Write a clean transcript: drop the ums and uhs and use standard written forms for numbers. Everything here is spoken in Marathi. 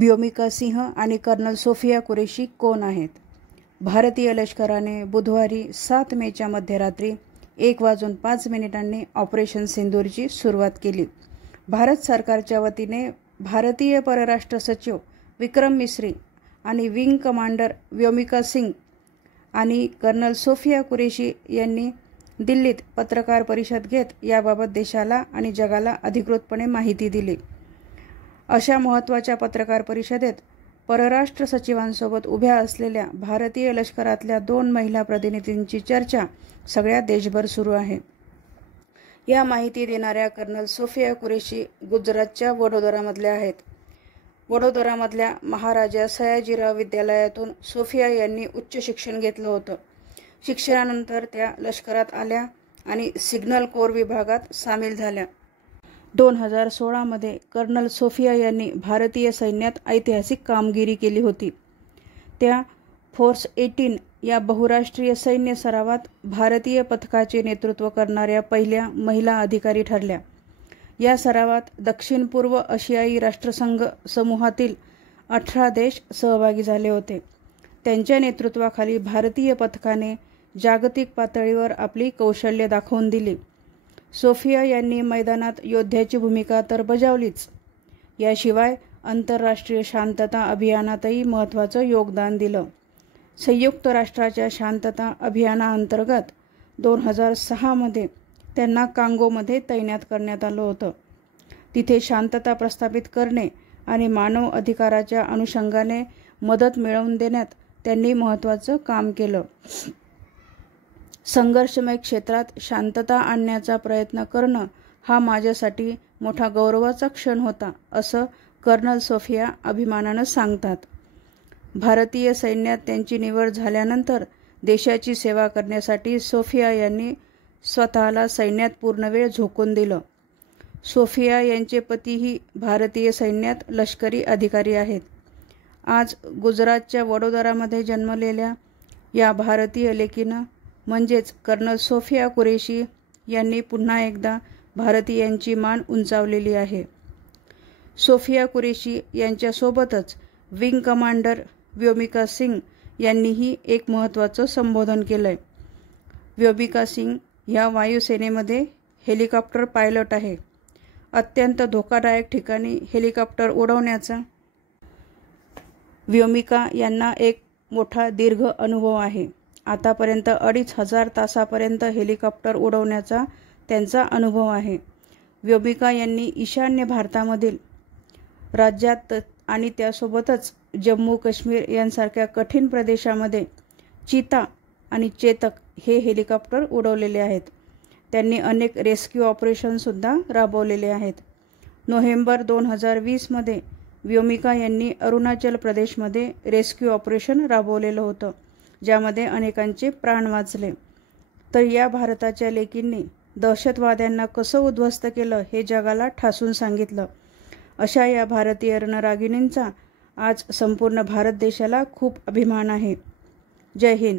व्योमिका सिंह आणि कर्नल सोफिया कुरेशी कोण आहेत? भारतीय लष्कराने बुधवारी 7 मेच्या मध्यरात्री 1:05 ऑपरेशन सिंदूरची सुरुवात केली. भारत सरकारच्या वतीने भारतीय परराष्ट्र सचिव विक्रम मिस्री आणि विंग कमांडर व्योमिका सिंग आणि कर्नल सोफिया कुरेशी यांनी दिल्लीत पत्रकार परिषद घेत याबाबत देशाला आणि जगाला अधिकृतपणे माहिती दिली. अशा महत्त्वाच्या पत्रकार परिषदेत परराष्ट्र सचिवांसोबत उभ्या असलेल्या भारतीय लष्करातल्या 2 महिला प्रतिनिधींची चर्चा सगळ्या देशभर सुरू आहे. या माहिती देणाऱ्या कर्नल सोफिया कुरेशी गुजरातच्या वडोदरामधल्या आहेत. वडोदरामधल्या महाराजा सयाजीराव विद्यालयातून सोफिया यांनी उच्च शिक्षण घेतलं होतं. शिक्षणानंतर त्या लष्करात आल्या आणि सिग्नल कोर विभागात सामील झाल्या. 2016 मध्ये कर्नल सोफिया यांनी भारतीय सैन्यात ऐतिहासिक कामगिरी केली होती. त्या फोर्स 18 या बहुराष्ट्रीय सैन्य सरावात भारतीय पथकाचे नेतृत्व करणाऱ्या पहिल्या महिला अधिकारी ठरल्या. या सरावात दक्षिण पूर्व आशियाई राष्ट्रसंघ समूहातील 18 देश सहभागी झाले होते. त्यांच्या नेतृत्वाखाली भारतीय पथकाने जागतिक पातळीवर आपली कौशल्य दाखवून दिली. सोफिया यांनी मैदानात योद्ध्याची भूमिका तर बजावलीच, याशिवाय आंतरराष्ट्रीय शांतता अभियानातही महत्त्वाचं योगदान दिलं. संयुक्त राष्ट्राच्या शांतता अभियानाअंतर्गत 2006 मध्ये त्यांना कांगोमध्ये तैनात करण्यात आलं होतं. तिथे शांतता प्रस्थापित करणे आणि मानव अधिकाराच्या अनुषंगाने मदत मिळवून देण्यात त्यांनी महत्त्वाचं काम केलं. संघर्षमय क्षेत्रात शांतता आणण्याचा प्रयत्न करणं हा माझ्यासाठी मोठा गौरवाचा क्षण होता, असं कर्नल सोफिया अभिमानानं सांगतात. भारतीय सैन्यात त्यांची निवड झाल्यानंतर देशाची सेवा करण्यासाठी सोफिया यांनी स्वतःला सैन्यात पूर्णवेळ झोकून दिलं. सोफिया यांचे पतीही भारतीय सैन्यात लष्करी अधिकारी आहेत. आज गुजरातच्या वडोदरामध्ये जन्मलेल्या या भारतीय लेकीनं म्हणजेच कर्नल सोफिया कुरेशी यांनी पुन्हा एकदा भारतीयांची मान उंचावलेली आहे. सोफिया कुरेशी यांच्यासोबतच विंग कमांडर व्योमिका सिंग यांनीही एक महत्त्वाचं संबोधन केलंय. व्योमिका सिंग ह्या वायुसेनेमध्ये हेलिकॉप्टर पायलट आहे. अत्यंत धोकादायक ठिकाणी हेलिकॉप्टर उडवण्याचा व्योमिका यांना एक मोठा दीर्घ अनुभव आहे. आतापर्यंत 2500 तासापर्यंत हेलिकॉप्टर उडवण्याचा त्यांचा अनुभव आहे. व्योमिका यांनी ईशान्य भारतामधील राज्यात आणि त्यासोबतच जम्मू काश्मीर यांसारख्या कठीण प्रदेशामध्ये चीता आणि चेतक हे हेलिकॉप्टर उडवलेले आहेत. त्यांनी अनेक रेस्क्यू ऑपरेशनसुद्धा राबवलेले आहेत. नोव्हेंबर 2020 मध्ये व्योमिका यांनी अरुणाचल प्रदेशमध्ये रेस्क्यू ऑपरेशन राबवलेलं होतं, ज्यामध्ये अनेकांचे प्राण वाचले. तर या भारताच्या लेकींनी दहशतवाद्यांना कसं उद्ध्वस्त केलं हे जगाला ठासून सांगितलं. अशा या भारतीय रणरागिणींचा आज संपूर्ण भारत देशाला खूप अभिमान आहे. जय हिंद.